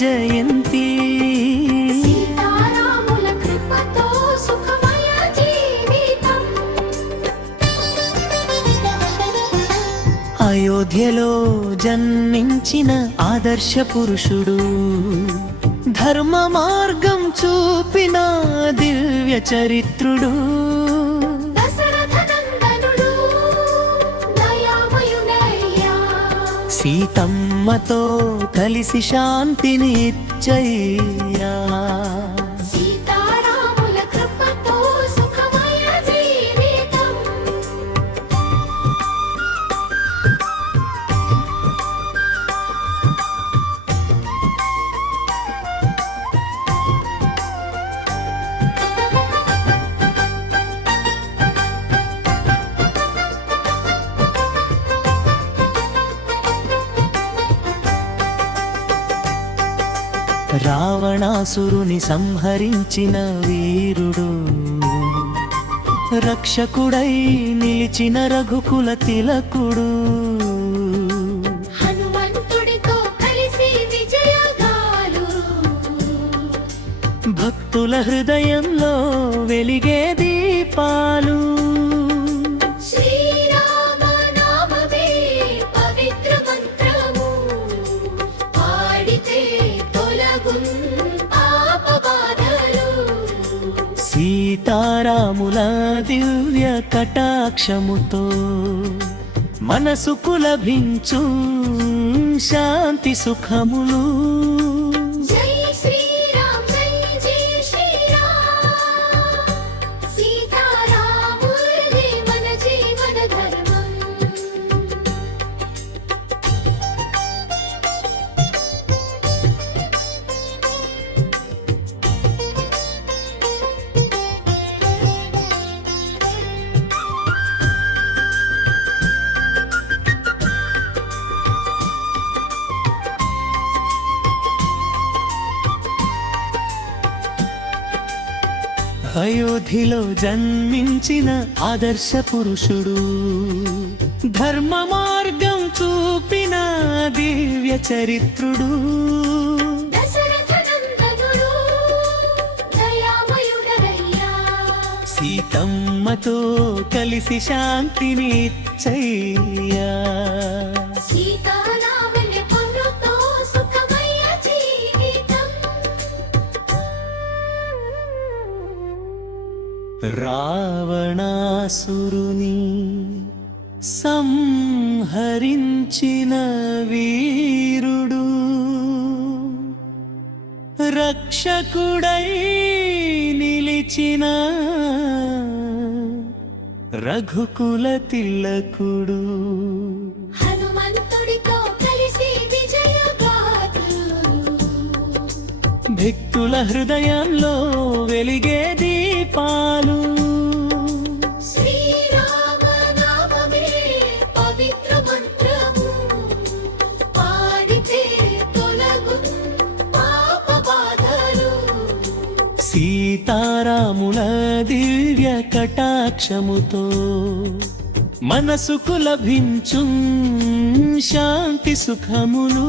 జయంతి. సీతారాముల కృపతో సుఖమయ జీవితం. అయోధ్యలో జన్మించిన ఆదర్శ పురుషుడు, ధర్మ మార్గం చూపిన దివ్య చరిత్రుడు. దశరథనందనుడు దయామయుడయ్యా. సీతమ్మతో కలిసి శాంతిని ఇచ్చయ్యా. సీతారాముల కృపతో సుఖమయ జీవితం. రావణాసురుని సంహరించిన వీరుడు, రక్షకుడై నిలిచిన రఘుకుల తిలకుడు. హనుమంతుడితో కలిసి విజయగాలు. భక్తుల హృదయంలో వెలిగే దీపాలు. శ్రీరామ నామమే పవిత్ర మంత్రము. పాడితే తొలగున్ పాప బాధలు. సీతారాముల దివ్య కటాక్షముతో మనసుకు లభించు శాంతి సుఖములు. జై శ్రీరామ్ జై జై శ్రీరామ్. సీతారాములదే మన జీవన ధర్మం. అయోధ్యలో జన్మించిన ఆదర్శ పురుషుడు, ధర్మ మార్గం చూపిన దివ్య చరిత్రుడు. దశరథనందనుడు దయామయుడయ్యా. సీతమ్మతో కలిసి శాంతిని ఇచ్చయ్యా. సీతారాముల కృపతో సుఖమయ జీవితం. రావణాసురుని సంహరించిన వీరుడు, రక్షకుడై నిలిచిన రఘుకుల తిలకుడు. హనుమంతుడితో కలిసి విజయగాథలు. భక్తుల హృదయంలో వెలిగే దీపాలు. శ్రీరామ నామమే పవిత్ర మంత్రము. పాడితే తొలగున్ పాప బాధలు. సీతారాముల దివ్య కటాక్షముతో మనసుకు లభించు శాంతి సుఖములు.